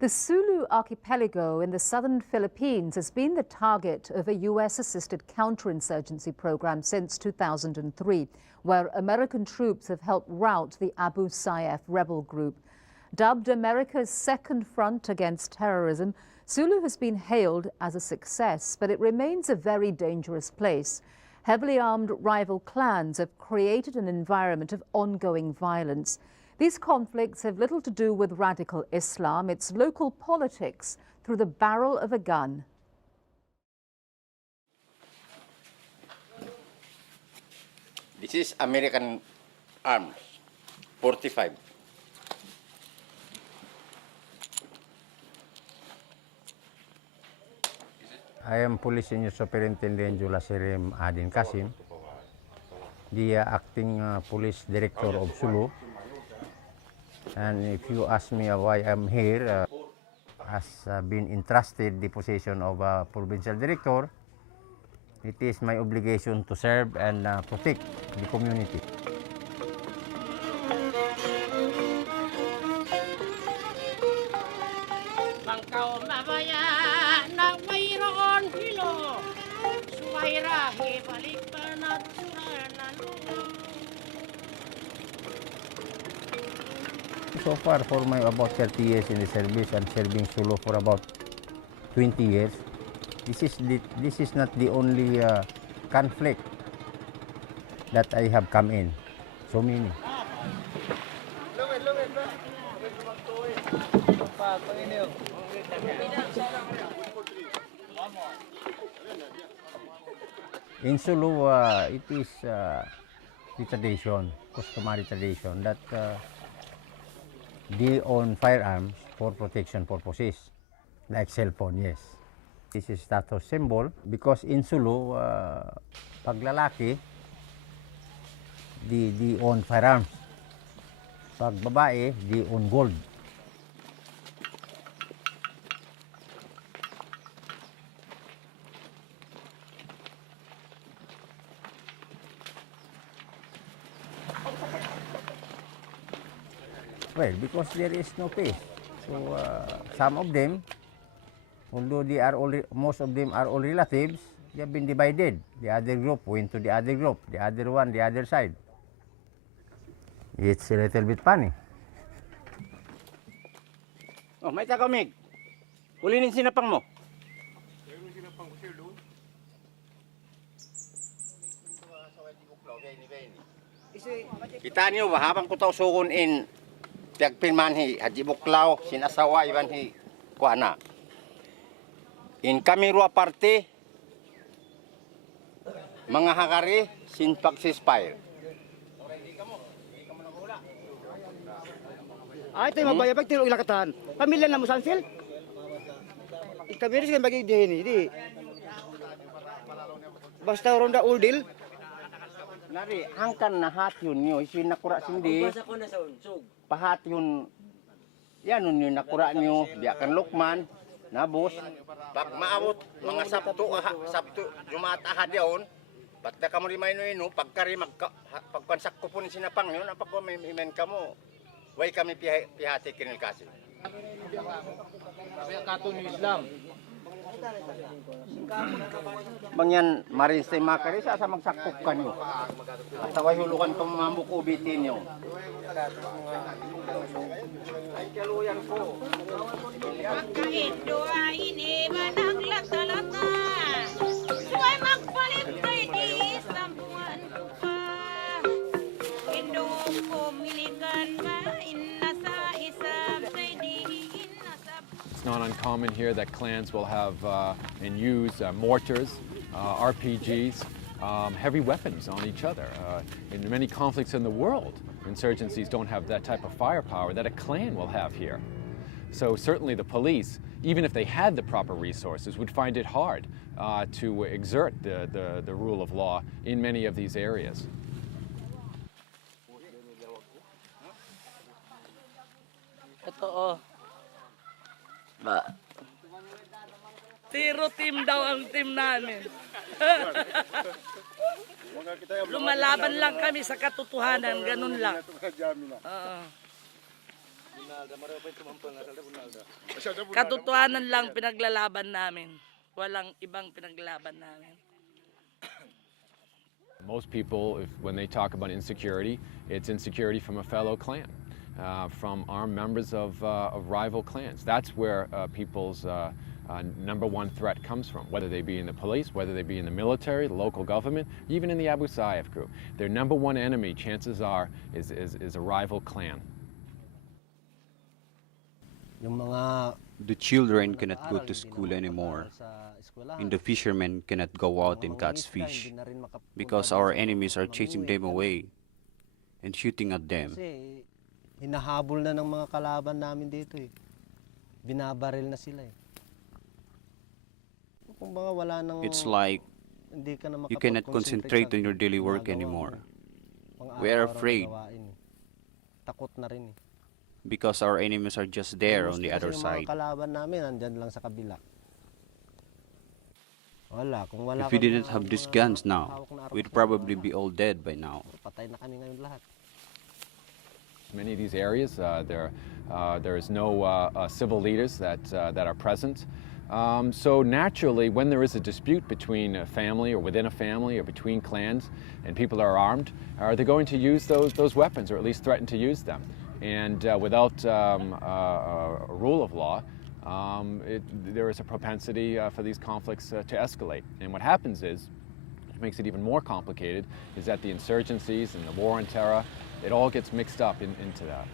The Sulu archipelago in the southern Philippines has been the target of a U.S.-assisted counterinsurgency program since 2003, where American troops have helped rout the Abu Sayyaf rebel group. Dubbed America's second front against terrorism, Sulu has been hailed as a success, but it remains a very dangerous place. Heavily armed rival clans have created an environment of ongoing violence. These conflicts have little to do with radical Islam. It's local politics through the barrel of a gun. This is American arms, 45. I am Police Senior Superintendent Jula Serim Adin Kasim, the acting Police Director of Sulu. And if you ask me why I'm here, has been entrusted the position of a provincial director, it is my obligation to serve and protect the community. So far, for my about 30 years in the service and serving Sulu for about 20 years, this is not the only conflict that I have come in. So many. In Sulu, it is the tradition, customary tradition that they own firearms for protection purposes, like cell phone, yes. This is status symbol because in Sulu, pag lalaki, they own firearms. Pag babae, they own gold. Well, because there is no peace. So some of them, although they are all, most of them are all relatives, they have been divided. The other group went to the other group, the other one, the other side. It's a little bit funny. Oh, may tagamig. Kulinin sinapang mo. Kita niyo ba habang ko tausukon in tiagpin hi haji buklaw sinasawa iban hi kuana. In kami rua parte mga hakari sin pagsispair. Ay, tayo mabayabag, tiro ilakatan. Pamilya na mo sansil? Ikabiris kan bagi din ini. Basta ronda uldil. Nari, angkan na hat yun nyo, isin nakura sindi. Basa ko na sa unsog. Pahat yun, yan yun nakura nyo, biyakan lukman, nabos. Pag maabot, mga sabto, jumaat ahad yun, ba't na ka mo rimay no, pagkari, pagkansak ko po ni sinapang yun, napag ko may imen ka mo. Way kami pihati kinil kasi. Katun Islam. Bangyan marinstay makari sa magsakop kanyo. At away hulukan pa mamuko bitin nyo. Ay kaluyan ko. Kahit doain iba naglatalata. Suway magpalit kay di sambuan ko pa. Indong ko milikan ba inasa isab kay di inasab. It's not uncommon here that clans will have and use mortars, RPGs, heavy weapons on each other. In many conflicts in the world, insurgencies don't have that type of firepower that a clan will have here. So certainly the police, even if they had the proper resources, would find it hard to exert the rule of law in many of these areas. Ito Ba. Tiro team daw ang team namin. Lumalaban lang kami sa katotohanan, ganun lang. Katotohanan lang pinaglalaban namin. Walang ibang pinaglalaban namin. Most people, when they talk about insecurity, it's insecurity from a fellow clan, from armed members of rival clans. That's where people's number one threat comes from, whether they be in the police, whether they be in the military, the local government, even in the Abu Sayyaf group. Their number one enemy, chances are, is a rival clan. The children cannot go to school anymore, and the fishermen cannot go out and catch fish because our enemies are chasing them away and shooting at them. Hinahabol na ng mga kalaban namin dito eh. Binabaril na sila eh. Kumbaga wala nang It's like you cannot concentrate on your daily work anymore. We are afraid takot na rin eh. Because our enemies are just there on the other side. Mga kalaban namin nandyan lang sa kabila. Wala, kung wala If we didn't have these guns now, we'd probably be all dead by now. Patay na kami ngayon lahat. Many of these areas, there is no civil leaders that are present. So naturally, when there is a dispute between a family or within a family or between clans and people are armed, they're going to use those weapons or at least threaten to use them. And without a rule of law, there is a propensity for these conflicts to escalate. And what happens is, which makes it even more complicated, is that the insurgencies and the war on terror, it all gets mixed up into that.